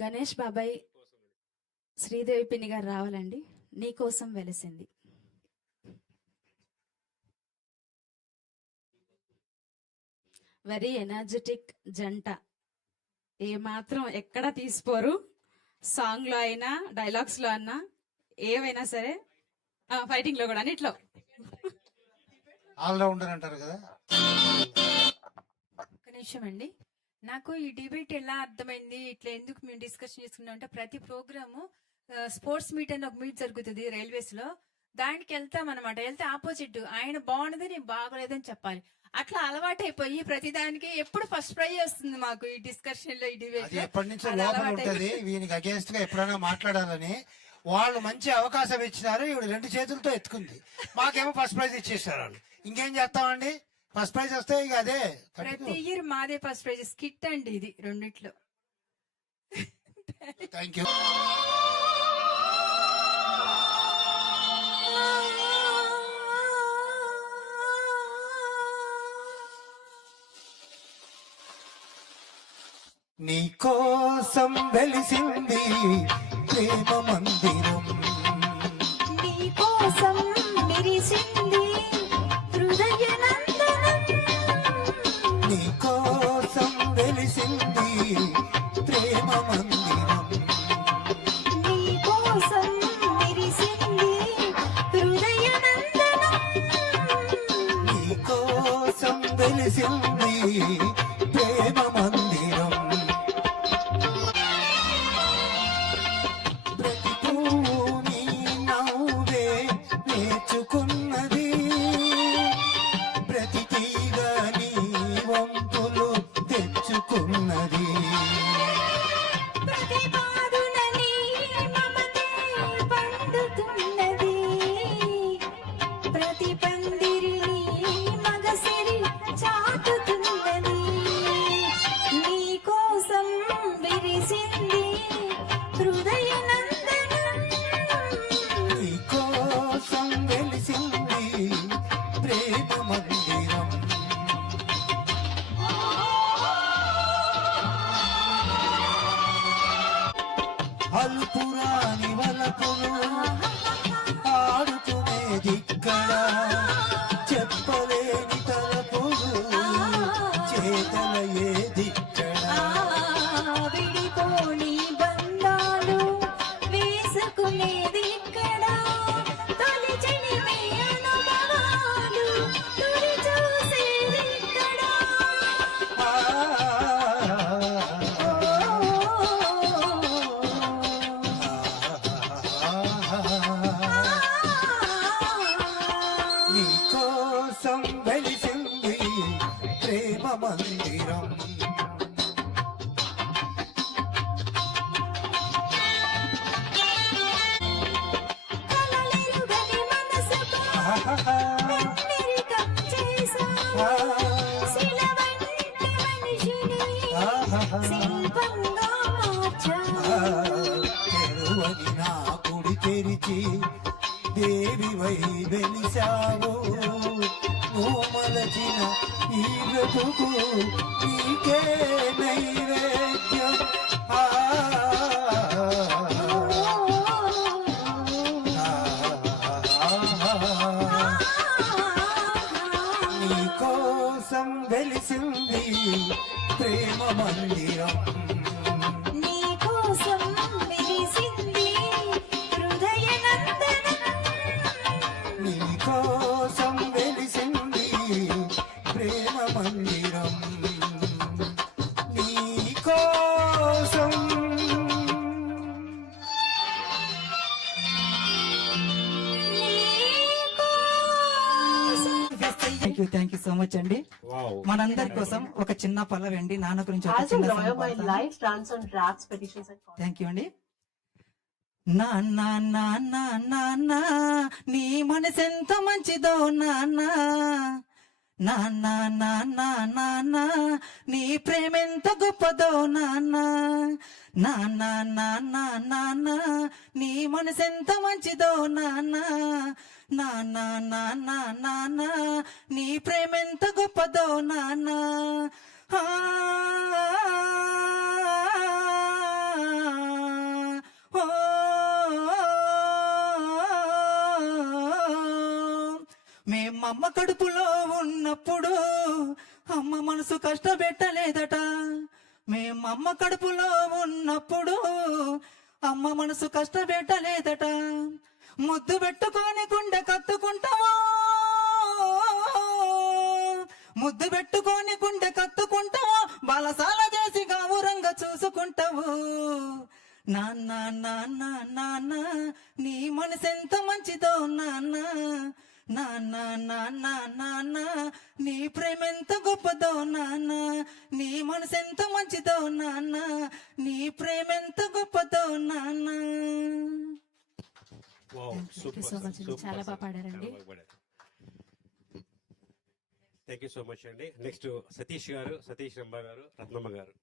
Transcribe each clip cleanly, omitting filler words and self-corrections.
గణేష్ బాబాయ్ శ్రీదేవి పిన్ని గారు రావాలండి. నీకోసం వెలిసింది. వెరీ ఎనర్జెటిక్ జంట, ఏమాత్రం ఎక్కడ తీసిపోరు. సాంగ్ లో అయినా డైలాగ్స్ లో అన్నా ఏవైనా సరే, ఫైటింగ్ లో కూడా అన్నిట్లో ఆల్రౌండర్ అంటారు కదా. ఒక నిమిషం అండి, నాకు ఈ డిబేట్ ఎలా అర్థమైంది, ఇట్లా ఎందుకు మేము డిస్కషన్ చేసుకున్నాం అంటే, ప్రతి ప్రోగ్రాము స్పోర్ట్స్ మీట్ అని ఒక మీట్ జరుగుతుంది రైల్వేస్ లో, దానికి వెళ్తాం అనమాట. వెళ్తే ఆపోజిట్ ఆయన బాగున్నది నేను బాగోలేదని చెప్పాలి. అట్లా అలవాటు అయిపోయి ప్రతి దానికి ఎప్పుడు ఫస్ట్ ప్రైజ్ వస్తుంది మాకు ఈ డిస్కషన్ లో, ఈ డిబేట్. ఎప్పటి నుంచో లోపల ఉంటది వీనికి అగేన్స్ట్ గా ఎప్పుడైనా మాట్లాడాలని. వాళ్ళు మంచి అవకాశం ఇచ్చినారు, ఇవి 2 చేతులతో ఎత్తుకుంది. మాకేమో ఫస్ట్ ప్రైజ్ ఇచ్చేసారు వాళ్ళు. ఇంకేం చేస్తామండి, ఫస్ట్ ప్రైజ్ వస్తే ఇక అదే. ప్రతి ఇయర్ మాదే ఫస్ట్ ప్రైజ్. స్కిట్ అండి ఇది రెండిట్లో. Thank you. నీ కోసం వెలిసింది ప్రేమ మందిరం, నీ కోసం మెరిసింది హృదయ నందనం, నీ కోసం వెలిసింది ప్రేమ మందిరం, నీ కోసం మెరిసింది హృదయ నందనం, నీ కోసం వెలిసింది ప్రేమ మందిరం. ప్రతి పువ్వు నీ నవ్వే నేర్చుకున్నది, ప్రతి తీగ నీ వంపులు తెచ్చుకున్నది. ప్రతి బాధున నీ మమతే పండుతున్నది, ప్రతి పందిరిని మగసిరి చాటుతున్నది, నీ కోసం విరిసింది హృదయ నందనం, నీ కోసం వెలిసింది ప్రేమ మందిరం. అల్పురాని వలపులు ఆడుకునేదిక్కడ, చెప్పలేని తలపులు చేతల ఏదిక్కడ. విడిపోని బంధాలు వేసుకునేది ఇక్కడ, తొలి చెలిమే అనుభవాలు తొలి చూసేది ఇక్కడ. నీ కోసం వెలిసింది ప్రేమ మందిరం. కలలెరుగని మనసుకు పెన్నిరికం చేశావు, శిల వంటి మనిషిని శిల్పంగా మార్చావు. తెరువని నా గుడి తెరిచి దేవివై వెలిసావు, నువ్వు మలచిన ఈ బ్రతుకు నీకే నైవేద్యం. నీ కోసం వెలిసింది ప్రేమ మందిరం, నీ కోసం మెరిసింది హృదయ నందనం, నీ కోసం వెలిసింది ప్రేమ మందిరం, నీ కోసం. థ్యాంక్ యూ సో మచ్ అండి. మనందరి కోసం ఒక చిన్న పల్లవి అండి, నాన్న గురించి ఒక చిన్న థ్యాంక్ యూ అండి. నాన్న నాన్న నాన్న నీ మనసెంత మంచిదో నాన్న, నాన్న నాన్న నాన్న నీ ప్రేమెంత గొప్పదో నాన్న, నాన్న నాన్న నాన్న నీ మనసెంత మంచిదో నాన్న, నాన్న నాన్న నాన్న నీ ప్రేమెంత గొప్పదో నాన్న. మేమమ్మ కడుపులో ఉన్నప్పుడు అమ్మ మనసు కష్టపెట్టలేదట. మేమమ్మ కడుపులో ఉన్నప్పుడు అమ్మ మనసు కష్టపెట్టలేదట. ముద్దు పెట్టుకొని గుండె కత్తుకుంటావా, ముద్దు పెట్టుకొని గుండె కత్తుకుంటావా, బాలసాల చేసి గావురంగా చూసుకుంటావు. నాన్న నాన్న నాన్న నీ మనసెంత మంచిదో నాన్న, నాన్న నాన్న నాన్న నీ ప్రేమెంత గొప్పదో నాన్న, నీ మనసెంత మంచిదో నాన్న, నీ ప్రేమెంత గొప్పదో నాన్న. థ్యాంక్ యూ సో మచ్ అండి, చాలా బాగా పాడారండి. థ్యాంక్ యూ సో మచ్ అండి. నెక్స్ట్ సతీష్ గారు, సతీష్ రంభ గారు, రత్నమ్మ గారు.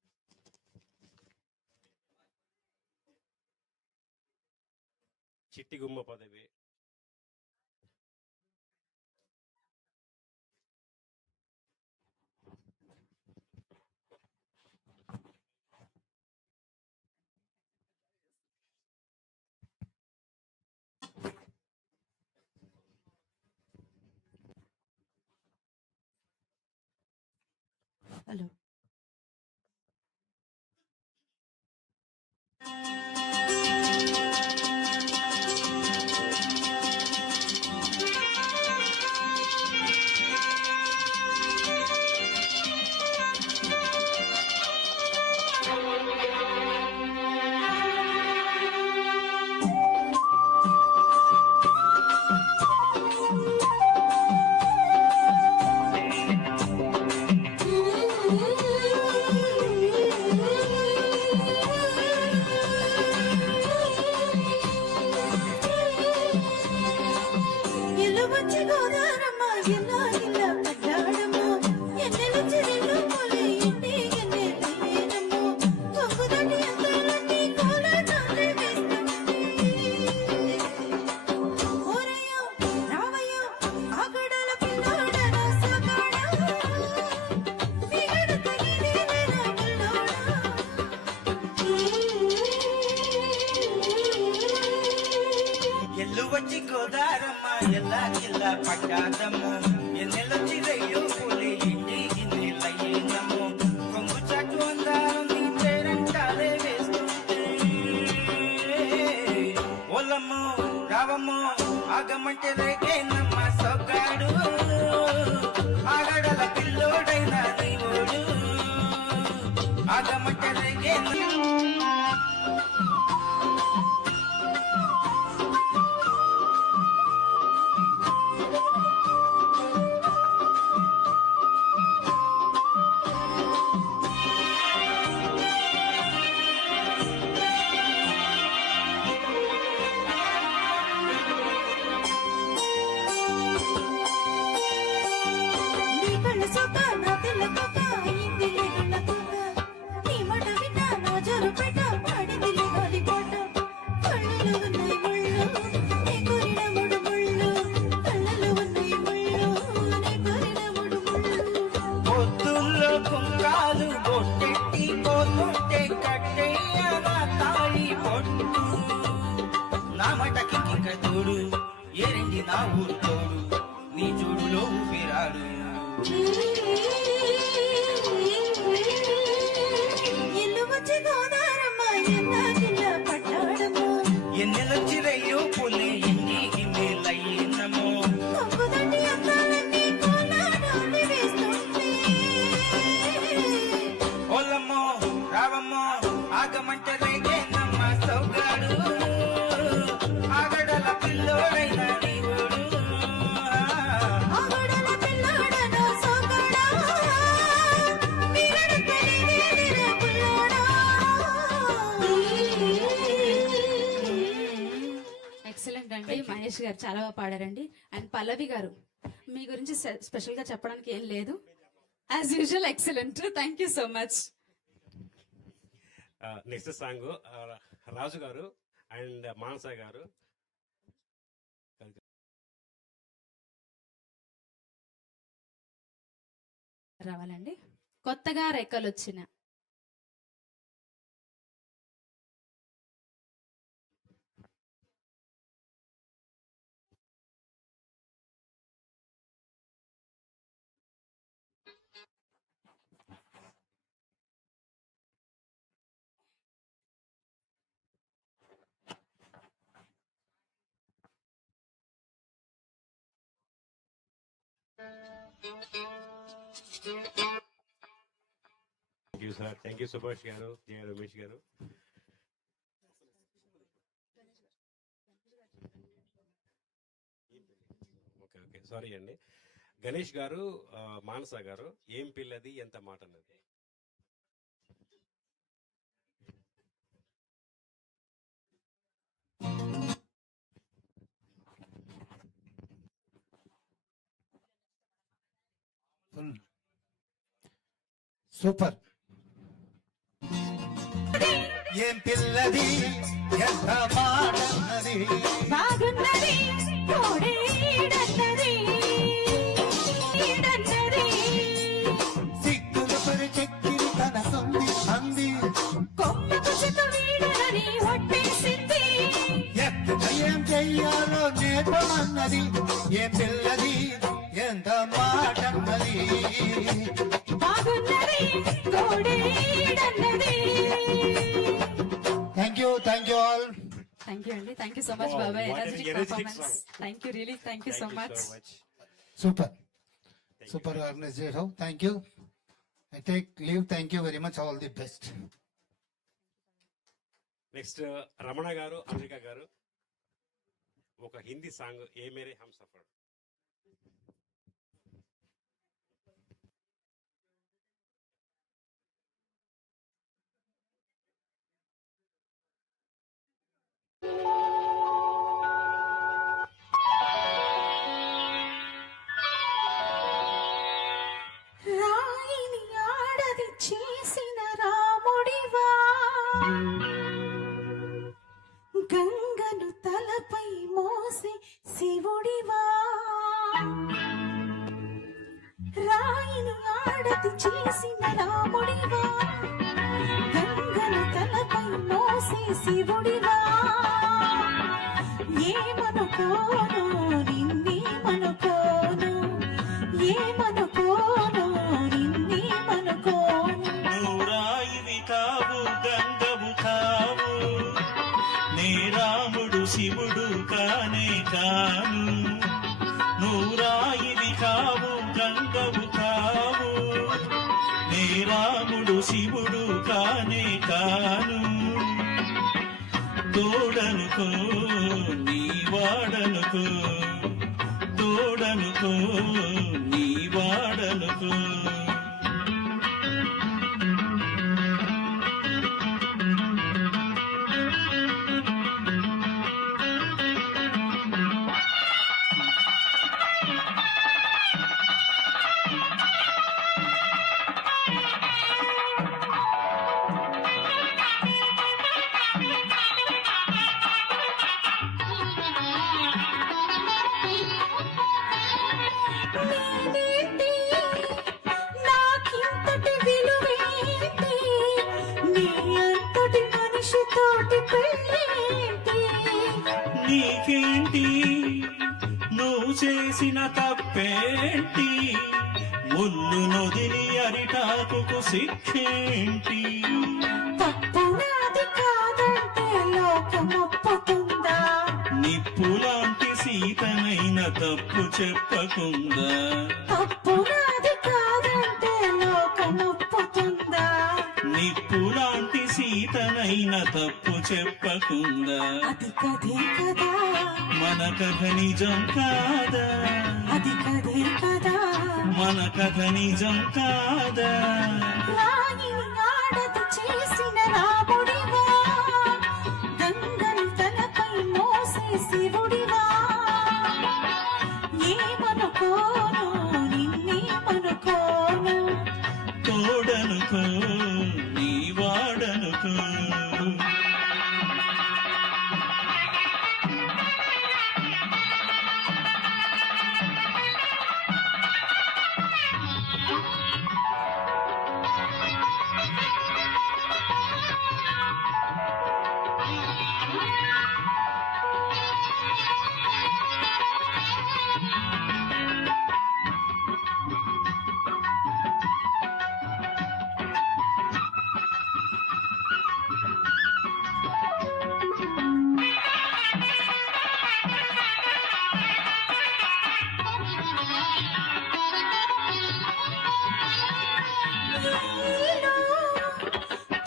చిట్టి గుమ్మ పదవి. హలో. ఎల్లువచ్చి గోదారమ్మ ఎల్లా కిల్లా పట్టాదమ్ము ఎన్నెలొచ్చి రయ్యో పులి ఇంటి ఇన్నెలయ్యేనమ్ము కొంగు చాటు అందారం నీ పేరంటాలే వేస్తుంటే ఓలమ్మో రావమ్మో ఆగమంటే రేగేనమ్మ సొగ్గాడు ఆగడల పిల్లోడైన నీవోడు ఆగమంటే రేగేన తోడు ఏరండి నా ఊరు తోడు నీ చూడులో ఊపిరాడు ఎన్నెలొచ్చి రయ్యో పులి ఇంటి ఇన్నెలయ్యేనమో ఓలమ్మో రావమ్మో ఆగమంటే రేగేనమ్మ సౌగాడు ఆగడల పిల్లోడైన నీవుడు ఎక్సలెంట్ అండి. మహేష్ గారు చాలా బాగా పాడారండి. అండ్ పల్లవి గారు, మీ గురించి స్పెషల్ గా చెప్పడానికి ఏం లేదు, as usual excellent. Thank you so much. Next song Raju గారు అండ్ మానస గారు. రావాలండి. కొత్తగా రెక్కలొచ్చిన thank you sir, thank you Subhash గారు, జయ రమేష్ గారు. ఓకే ఓకే, సారీ అండి. గణేష్ గారు, మానస గారు, ఏం పిల్లది ఎంత మాట అన్నది. సూపర్. ఏం పిల్లది ఎంత మాటన్నది, బాగున్నది కోడేడన్నది, ఈడన్నది. సిగ్గులు పరిచెక్కిరి తన సొంది అంది, కొమ్మకు చెట్టు వీడనని ఒట్టేసింది. ఎక్కడ ఏం చెయ్యాలో నేర్పమన్నది. ఏం పిల్లది ఎంత మాటన్నది. బాగున్నది కోడేడన్నది. Thank you all. Thank you అండి, thank you so much Wow, బాబాయ్. what an energetic energetic performance. song. Thank you, really thank you so Thank much. you so much. Super organise చేసావు. Thank you. I take leave. Thank you very much. All the best. Next Ramana గారు, America గారు, ఒక Hindi song Ae Mere Hum Safar. రాయిని ఆడది చేసిన రాముడివా, గంగను తలపై మోసే శివుడివా. రాయిని ఆడది చేసిన రాముడివా, గంగను తలపై మోసే శివుడివా. ఏమనుకోను నిన్నేమనుకోను, ఏమనుకోను నిన్నేమనుకోను. నూరాయివి కావు గంగవు కావు, నే రాముడు శివుడు కానే కాను. నూరాయివి కావు గంగవు కావు, నే రాముడు శివుడు కానే కాను. తోడనుకో నీ వాడనుకో, తోడనుకో నీ వాడనుకో. నేనేంటి, నాకింతటి విలువేంటి, నీ అంతటి మనిషితోటి పెళ్ళేంటి. నీకేంటి నువ్వు చేసిన తప్పేంటి, ముళ్ళు నొదిలి అరిటాకుకు శిక్షేంటి. తప్పు నాది కాదంటే లోకమొప్పుతుందా, నిప్పులాంటి సీతనైన తప్పు చెప్పకుందా. తప్పు నాది కాదంటే లోకమొప్పుతుందా. నిప్పులాంటి సీతనైన తప్పు చెప్పకుందా. అది కదే కదా, మన కథ నిజం కాదా, అది కదే కదా. మన కథ నిజం కాదా. రాయిని ఆడది చేసిన రాముడివా, గంగను తలపై మోసే శివుడివా. ఏమనుకోను నిన్నేమనుకోను, తోడనుకో నీ వాడనుకో. నీలో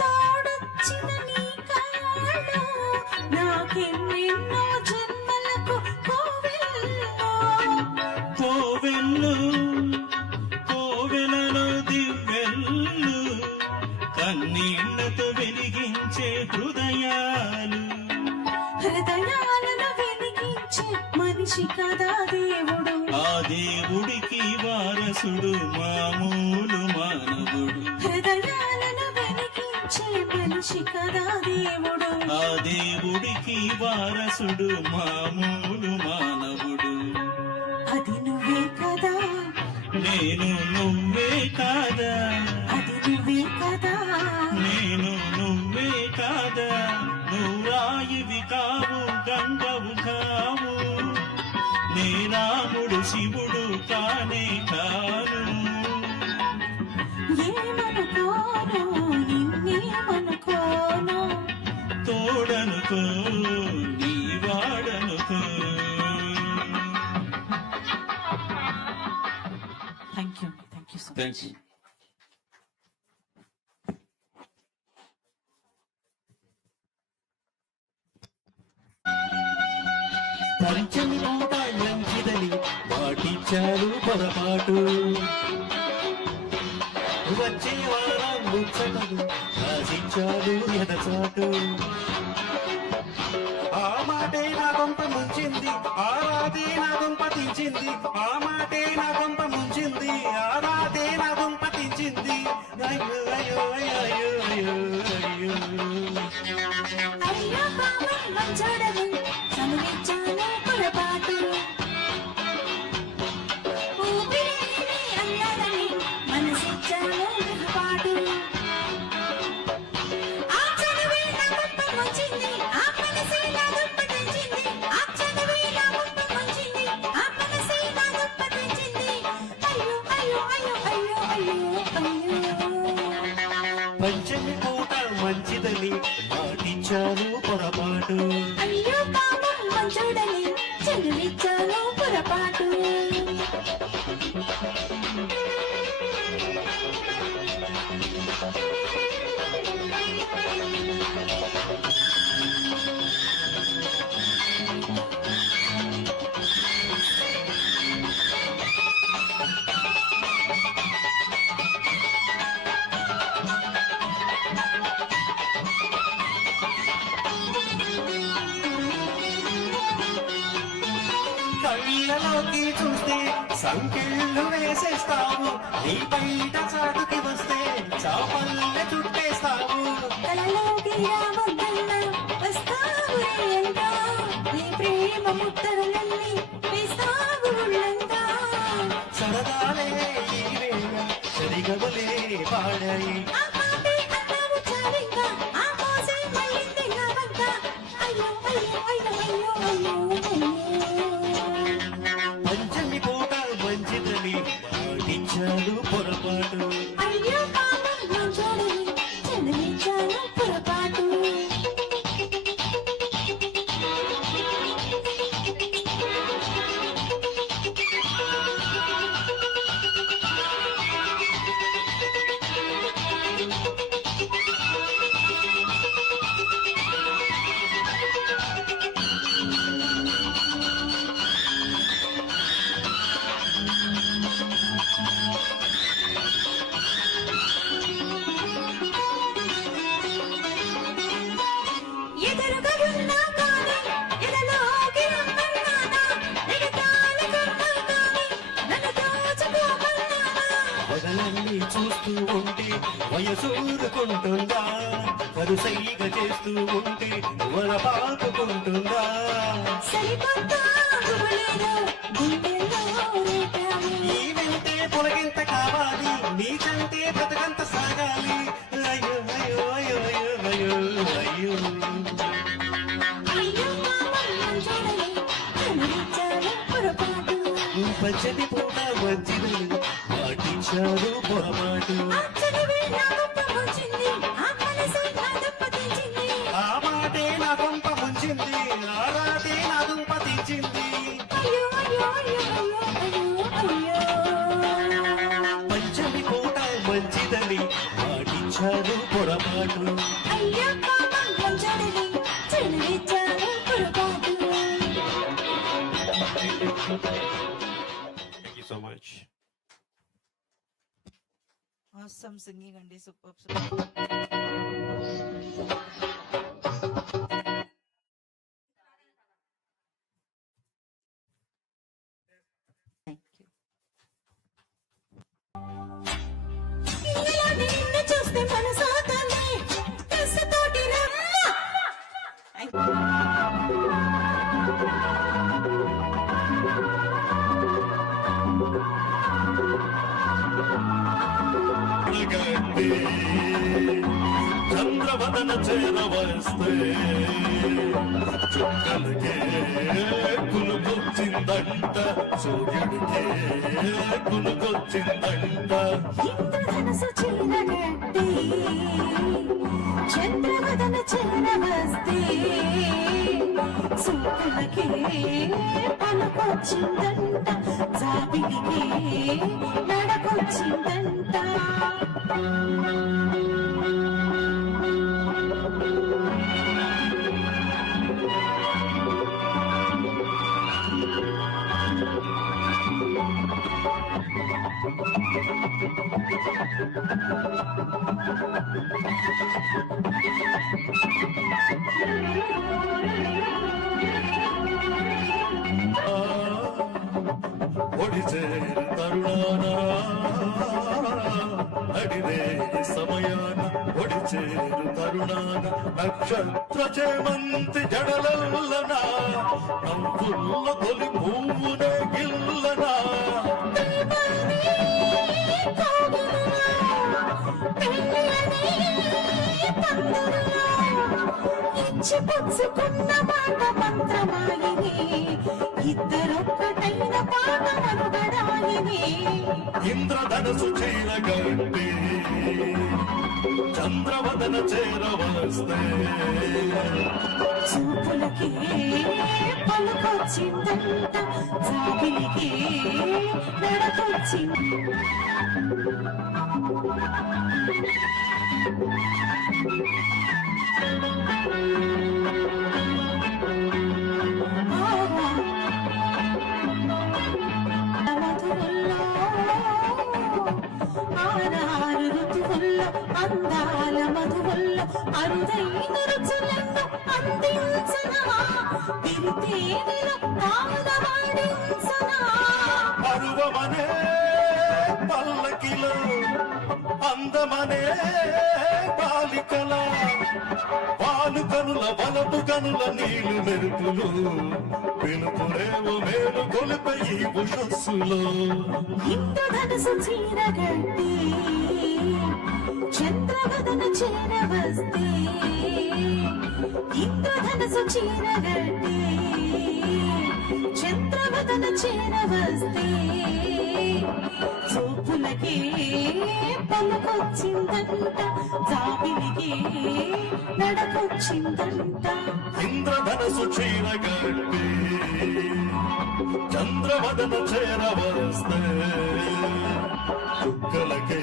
తోడొచ్చిన నీ కాళ్ళు నాకెన్నెన్నో జన్మలకు కోవెల్లో కోవెల్లు కోవెలలో దివ్వెల్లు కన్నీళ్లతో వెలిగించే హృదయాలు హృదయాలను వెలిగించే మనిషి కదా దేవుడు ఆ దేవుడికి వారసుడు మామూలు మానవుడు హృదయాలను వెలిగించే మనిషి కదా దేవుడు ఆ దేవుడికి వారసుడు మామూలు మానవుడు అది నువ్వే కదా నేను నువ్వే కాదా అది నువ్వే కదా నేను నువ్వే కాదా నువ్వు రాయివి కావు గంగవు కావు నే రాముడు శివుడు కానే కాను ఏమనుకోను నిన్నేమనుకోను తోడనుకో నీ వాడనుకో thank you so thank you పంచమి పూట మంచిదని పాటించారు పొరపాటు వచ్చే వారం ముచ్చటలు రాసించారు ఎదచాటు ఆ మాటే నా గొంప ముంచింది ఆ రాతే నా గొంప తించింది ఆ మాటే నా గొంప ముంచింది ఆ రాతే నా గొంప తించింది అయ్యో అయ్యో అయ్యో అయ్యో అయ్యో అయ్యో పాపం మంచోడని చదివించాను పొరపాటు ఊపిరి అన్నారని మనసిచ్చాను గ్రహపాటు ఆ చదివి నా గొప్ప ముంచింది ఆ మనసి నా గొప్ప తెచ్చింది ఆ చదివి నా గొప్ప ముంచింది ఆ మనసి నా గొప్ప తెచ్చింది అయ్యో అయ్యో అయ్యో అయ్యో అయ్యో అయ్యో పంచమి పూట మంచిదని పాటించాను పొరపాటు అయ్యో పాపం మంచోడని చదివించాను పొరపాటు కళ్ళలోకి చూస్తే సంకెళ్ళు వేసేస్తావు నీ బయట చాటుకి వస్తే చాపల్లె చుట్టేస్తావు కలలోకి రావద్దన్నా వస్తావు రేయంగా నీ ప్రేమ ముద్దలన్నీ వేస్తావు ఉళ్ళంగా సరదాలే ఈ వేళ సరిగమలే పాడాయి ఆ పాటే అన్నావు చాలింగా ఆ మోసే మళ్ళింది నా వంక అయ్యో అయ్యో అయ్యో అయ్యో అయ్యో పంచమి పూట మంచిదని పాటించాను పొరపాటు అయ్యో పాపం మంచోడని చదివించాను పొరపాటు ఎదురుగా ఉన్నా కానీ ఎదలోకి రమ్మన్నానా ఎగతాళి కొన్నా కానీ నన్ను దోచుకోమన్నానా పగలన్నీ చూస్తూ ఉంటే వయసూరుకుంటుందా వరుసైగా చేస్తూ ఉంటే వరపాకుకుంటుందా సరికొత్త గుబలేదో గుండెల్లో రేపావు ఈ వెంటే పొలగింత కావాలి నీకంటే బ్రతకంత సాగాలి అయ్యో అయ్యో అయ్యో అయ్యో అయ్యో అయ్యో అయ్యో పాపం మంచోడని చదివించాను పొరపాటు పచ్చని పూట మంచిదని పాటించారు పొరపాటు ఆ చదివి నా గొప్ప ముంచింది ఆ మనసు నా గొప్ప తెచ్చింది ఆ మాటే నా కొంప ముంచింది ఆ రాతే నా దుంప తెచ్చింది అయ్యో అయ్యో అయ్యో అయ్యో అయ్యో అయ్యో పంచమి పూట మంచిదని మాటిచ్చారు పొరపాటు. అయ్యో పాపం పంచడిని చెలివిచ్చారు పొరపాటు. Thank you so much. Awesome singing అండి, సూపర్. ఇందులో నిన్ను చూస్తే మనసాగానే కసితోటి గడ్డి చంద్రవదన చేరవస్తే చుక్కలకే కులుకొచ్చిందంట, సూర్యుడికే కులుకొచ్చిందంట. ఇంద్రధనసు చీరగట్టి చంద్రవదన చేరవస్తే సూపులకే పలుకొచ్చిందంట, జాబిలికే నడకొచ్చిందంట. ఒడిచేరు తరుణాన అడిరే సమయాన, ఒడిచేరు తరుణాన నక్షత్ర చేమంతి జడలల్లనా, నవ్వుల్ల తొలి పువ్వునే గిల్లనా. ఇచ్చి పుచ్చుకున్న మాట మంత్రమాయిని, ఇద్దరొక్కటైన పాట మనుగడాయిని. ఇంద్రధనసు చీరగట్టి చంద్రవదన చేరవస్తే చూపులకి పలుకొచ్చిందంట, జాబిలికి నడకొచ్చింది. మధువుల్లో ఆనారు ఋతువుల్లో అందాల మధువుల్లో అరుదైన రుచులను అందించనా, తిరితేనిలో ఆముదవాడించనా. పరువమనే పల్లకిలో అందమనే బాలికల, పాలుకనుల వలపు కనుల నీళ్లు మెరుపులు, పిలుపులేవో మేలు కొలిపే ఈ ఉషస్సులో. ఇంద్రధనసు చీరగట్టి చంద్రవదన చేరవస్తే, ఇంద్రధనసు చీరగట్టి చంద్రవదన చేరవస్తే చూపులకి పలుకొచ్చిందంట, జాబిలికి నడకొచ్చిందంట. ఇంద్రధనసు చీరగట్టి చంద్రవదన చేరవస్తే చుక్కలకే.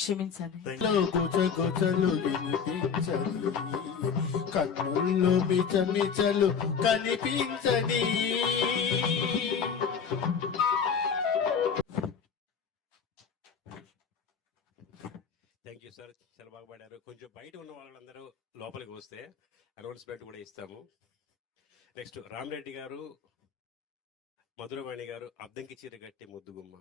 క్షమించాలి. గుజగుజలు వినిపించని, కన్నుల్లో మిచమిచలు కనిపించని. థ్యాంక్ యూ సార్, చాలా బాగా పాడారు. కొంచెం బయట ఉన్న వాళ్ళందరూ లోపలికి వస్తే అనౌన్స్మెంట్ కూడా ఇస్తాము. నెక్స్ట్ రామరెడ్డి గారు, మధురవాణి గారు, అద్దంకి చీర కట్టి ముద్దుగుమ్మ.